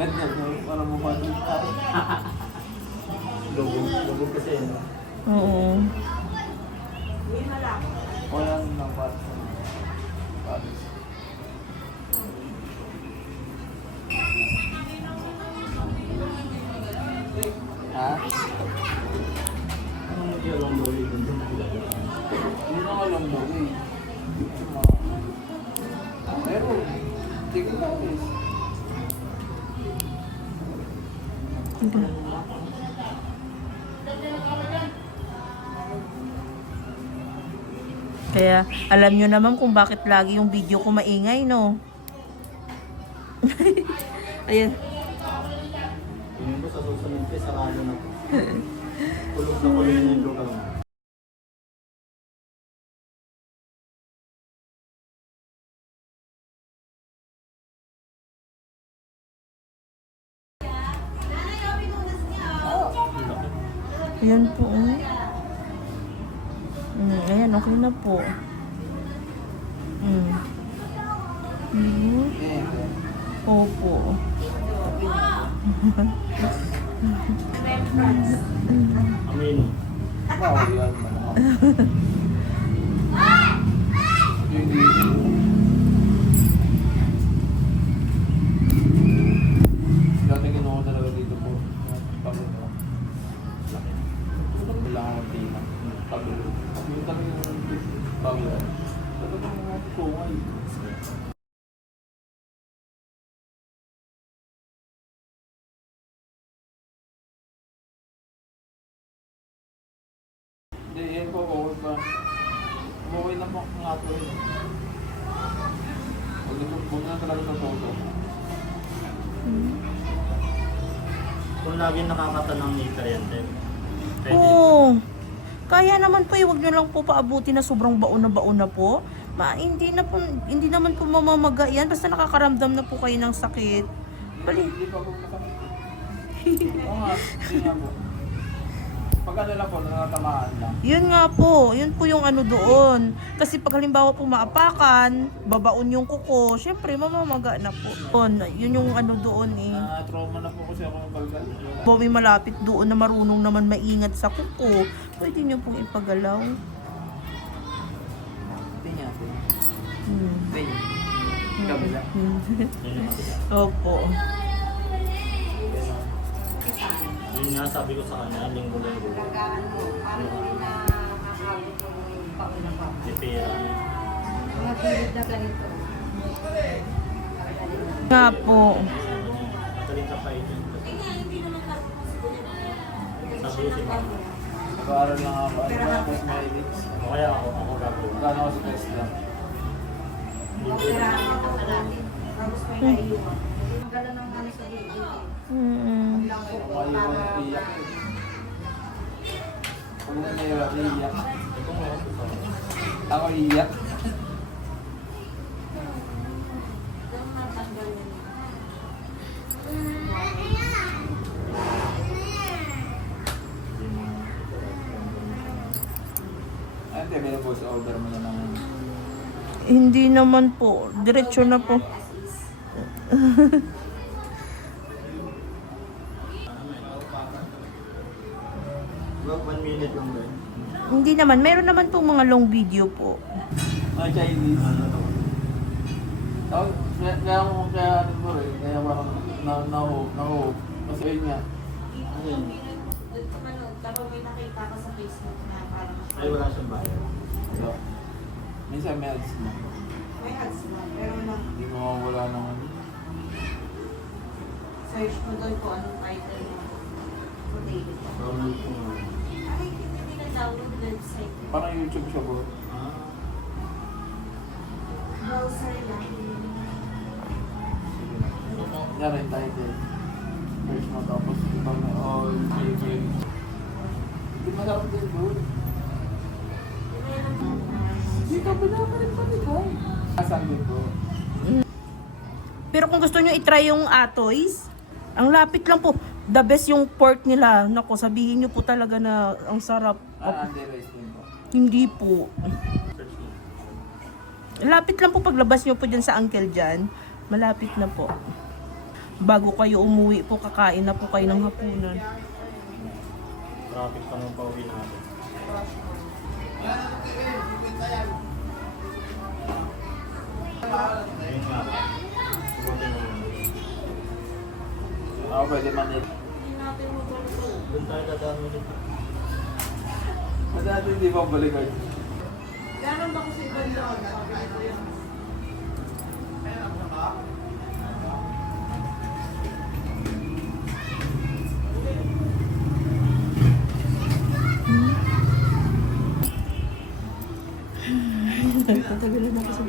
Ganyan, para mukha ng tao. Lugod kasi yun. Oo. Wala nang patis. Patis. Ha? Ano hindi alam mo rin? Hindi na alam mo rin. Pero, tigil na guys. Kaya alam nyo naman kung bakit lagi yung video ko maingay, no? Ayan. Tingin ko sa susunod ko, sarado na po. Kulog na kulog na yung lugar mo. Ayan po, oh. Ayan, okay na po. Opo. Amin. Wow, yan man. Dati ginawa ko talaga dito po. Pagod. Kailangan ko tingnan. Pagod. Yung talaga pagod. Talaga mga kumay. Hindi, yan po, okay pa. Okay na po nga po yun. Huwag na talaga sa todo. Kung lagi nakakatanang ni Kuryente. Oo. Kaya naman po, huwag nyo lang po paabuti na sobrang baon na po. Hindi naman po mamamaga yan. Basta nakakaramdam na po kayo ng sakit. Bali. Hindi pa po masakit. Oo nga, hindi nga po. Pag ano lang po, nakatamaan lang. Yun nga po. Yun po yung ano doon. Kasi pag halimbawa po maapakan, babaon yung kuko, syempre mamamaga na po. Yun yung ano doon eh. Trauma na po kasi ako ng balgal. Po may malapit doon na marunong naman maingat sa kuko. Pwede nyo pong ipagalaw. Tingnan po. Hmm. Tingnan. Kabila. Opo. Yun nga sabi ko sa kanya, linggo-linggo. Dipira. Mga period na ganito. Nga po. Magaling ka pa ito. Sabi ko si Mama. Nag-aaral lang ako. Ano ba yung cosmetics? O kaya ako gagawin. Magkano ako sa test lang? Operahan ito na natin. Tapos may naiiwan. Ang gala ng ano sa video. Lang po po Maiwan para iyak. Pag na naiyak, iiyak. Ito mo ako sa Ako iiyak. Ay, hindi, may boss order mo na ng... Hindi naman po. Diretso na po. Well, 1 minute lang ba? Hindi naman. Meron naman pong mga long video po. Mga Chinese. Kaya ako kaya ano mo rin, kaya parang na-hope. Kasi yun nga. Ayun. Tapos may nakita ko sa Facebook na parang Ay, wala siyang bayad. So, minsan may ads na. may ads na. Pero lang, Hindi mo mawala ng ano. search mo doon kung anong title mo. Potato. Problem ko nga. Ay, hindi na download website. Parang YouTube siya bro. Ah, Browser lang. Yan rin title. Search mo tapos ito na all TV. Hindi masarap din bro. Hindi ka pinakalit pa rin bro. Asan din bro? Pero kung gusto nyo itry yung Atoys, ang lapit lang po. The best yung pork nila. Nako, sabihin nyo po talaga na ang sarap. Under-race din po. Hindi po. search mo. Lapit lang po paglabas nyo po dyan sa uncle dyan. Malapit na po. bago kayo umuwi po, kakain na po kayo ng hapunan. Traffic pa nung pauwi natin. Ayun nga. Subutin mo yun. Ako pwede manit. Doon tayo dadaan ulit. Kasi natin hindi pa balikan. Ganon ba kasi ibang doon? Tatagalan ako sa